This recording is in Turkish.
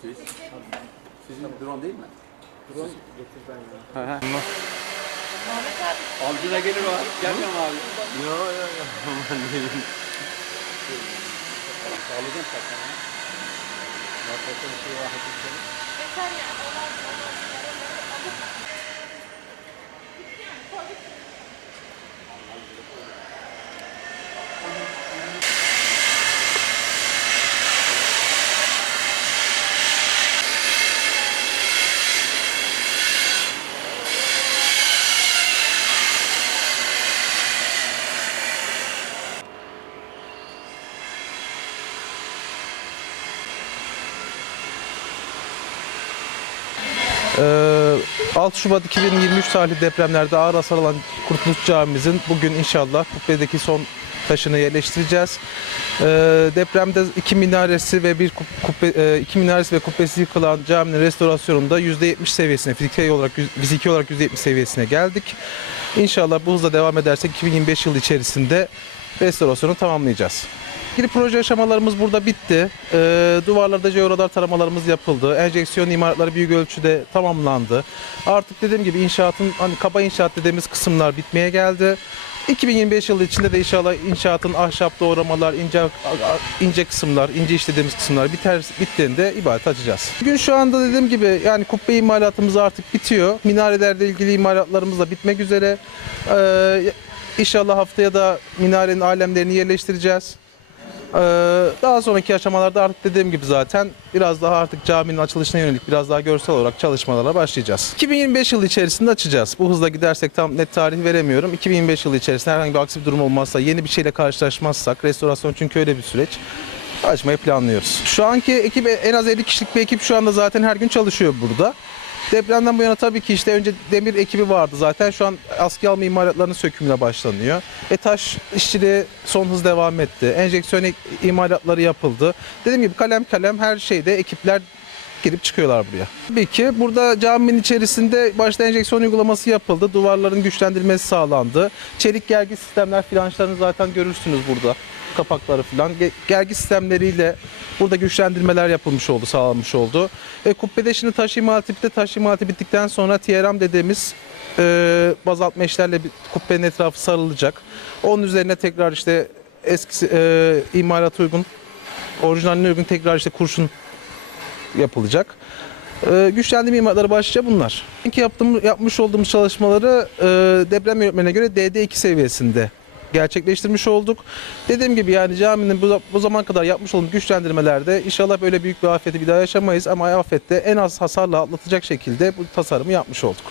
Siz? Sizin drone değil mi? Drone getir ben ya. Hı hı. Ahmet abi. Avcuna gelir o abi. Gelmiyor mu abi? Yo yo yo. Aman diyeyim. Sağlayacağım zaten. ha. Zaten şey var. Yeter ya. Olmaz olmaz. 6 Şubat 2023 tarihli depremlerde ağır hasar alan Kurtuluş Camimizin bugün inşallah kubbedeki son taşını yerleştireceğiz. Ee, depremde iki minaresi ve bir kub- kubbe, e, iki minaresi ve kubbesi yıkılan caminin restorasyonunda %70 seviyesine, fiziki olarak fiziki olarak %70 seviyesine geldik. İnşallah bu hızla devam edersek 2025 yılı içerisinde restorasyonu tamamlayacağız. İlgili proje aşamalarımız burada bitti. Ee, duvarlarda georadar taramalarımız yapıldı. Enjeksiyon imalatları büyük ölçüde tamamlandı. Artık dediğim gibi inşaatın hani kaba inşaat dediğimiz kısımlar bitmeye geldi. 2025 yılı içinde de inşallah inşaatın ahşap doğramalar, ince ince kısımlar, ince işlediğimiz kısımlar biter bittiğinde ibadet açacağız. Bugün şu anda dediğim gibi yani kubbe imalatımız artık bitiyor. Minarelerle ilgili imalatlarımız da bitmek üzere. Ee, inşallah haftaya da minarenin alemlerini yerleştireceğiz. Ee, daha sonraki aşamalarda artık dediğim gibi zaten biraz daha artık caminin açılışına yönelik biraz daha görsel olarak çalışmalara başlayacağız. 2025 yılı içerisinde açacağız. Bu hızla gidersek tam net tarih veremiyorum. 2025 yılı içerisinde herhangi bir aksi bir durum olmazsa, yeni bir şeyle karşılaşmazsak, restorasyon çünkü öyle bir süreç. Açmayı planlıyoruz. Şu anki ekip en az 50 kişilik bir ekip şu anda zaten her gün çalışıyor burada. Depremden bu yana tabii ki işte önce demir ekibi vardı zaten. Şu an askı alma imalatlarının sökümüne başlanıyor. E taş işçiliği son hız devam etti. Enjeksiyon ek- imalatları yapıldı. Dediğim gibi kalem kalem her şeyde ekipler girip çıkıyorlar buraya. Tabii ki burada caminin içerisinde başta enjeksiyon uygulaması yapıldı. Duvarların güçlendirilmesi sağlandı. Çelik gergi sistemler flanşlarını zaten görürsünüz burada. Kapakları falan. Ge- Gergi sistemleriyle burada güçlendirmeler yapılmış oldu, sağlanmış oldu. E, kubbede şimdi taş imalatı bitti. Taş imalatı bittikten sonra TRM dediğimiz e, bazaltma işlerle bir kubbenin etrafı sarılacak. Onun üzerine tekrar işte eski e, imalata uygun, orijinaline uygun tekrar işte kurşun yapılacak. Ee, güçlendirme imalatları başlıca bunlar. İlk yaptığım, yapmış olduğumuz çalışmaları e, deprem yönetmenine göre DD2 seviyesinde gerçekleştirmiş olduk. Dediğim gibi yani caminin bu, bu zaman kadar yapmış olduğumuz güçlendirmelerde inşallah böyle büyük bir afeti bir daha yaşamayız ama afette en az hasarla atlatacak şekilde bu tasarımı yapmış olduk.